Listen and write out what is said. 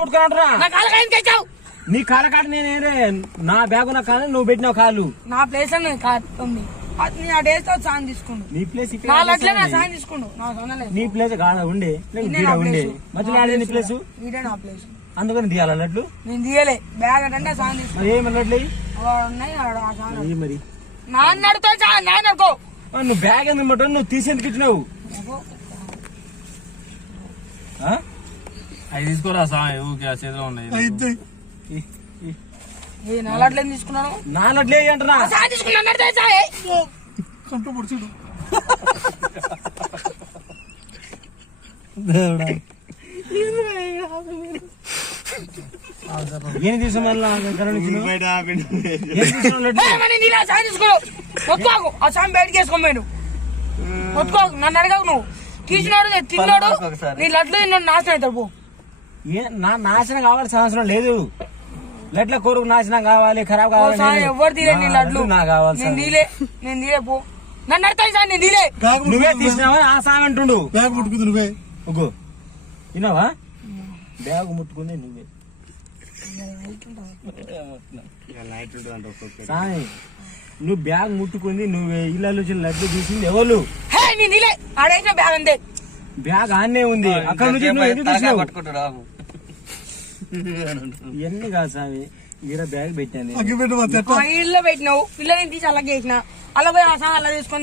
ముట్టుకున్నా నా కాళ్ళ ఏం తెచ్చావు? నీ కాళ్ళ కాడ నేనే నా బ్యాగు నా కాదు నువ్వు పెట్టినావు కాళ్ళు నా ప్లేస్ లో ఉంది నీ ఆ డేస్ తో సాయం తీసుకుండు నీ ప్లేస్ నా లడ్లే నా సాయం తీసుకుండు నాకు అనలేదు నీ ప్లేస్ కాడ ఉండే ఉండే మధ్యలో నీ ప్లేస్ వీడే నా ప్లేస్ అందుకని తీయాలి లడ్లు నేను తీయలే బ్యాగ్ అంటే సాయం తీసుకున్నా మరి ఏమి లడ్లు ఉన్నాయి మరి నాన్న అడుగుతా నాన్న అనుకో నువ్వు బ్యాగ్ ఎందుకు నువ్వు తీసేందుకు ఇచ్చినావు అవి తీసుకోరా సాయం ఊకే ఆ చేతిలో ఉన్నాయి నా లడ్లు ఏం తీసుకున్నాను నా లడ్లే అంటున్నా సాయం తీసుకున్నాను కంటూ పొడిచాడు ఏం తీసాం సాయం తీసుకోవు మొత్తుకోకు ఆ సాయం బయటకి వేసుకోమేడు మొత్తుకోకు నన్ను అడగవు నువ్వు తీసినాడు తిన్నాడు నీ లడ్లు తిన్నాడు నాశనం అవుతాడు పో నా నాశనం కావాల్సిన అవసరం లేదు లడ్ల కొరకు నాశనం కావాలి ఖరాబ్ కావాలి ఎవరు తీలే నీ లడ్లు నాకు కావాలి నేను తీలే పో నన్ను అడతాయి సార్ నేను తీలే నువ్వే తీసినావా ఆ సాయం అంటుండు బ్యాగ్ ముట్టుకుంది నువ్వే ఒగ్గు విన్నావా బ్యాగ్ ముట్టుకుంది నువ్వే సాయి నువ్వు బ్యాగ్ ముట్టుకుంది నువ్వే ఇళ్ళలో లడ్లు తీసింది ఎవరు నేను తీలే ఆడేసిన బ్యాగ్ అంతే బ్యాగ్ ఆన్నే ఉంది అక్కడ నుంచి నువ్వు ఎందుకు తీసినావు ఇవన్నీ కాదు సామి ఈడ బ్యాగ్ పెట్టాను అగ్గిపెట్టు ఇళ్ళలో పెట్టినావు పిల్లల్ని తీసి అలాగే వేసిన అలా పోయి ఆ సాయం అలా తీసుకొని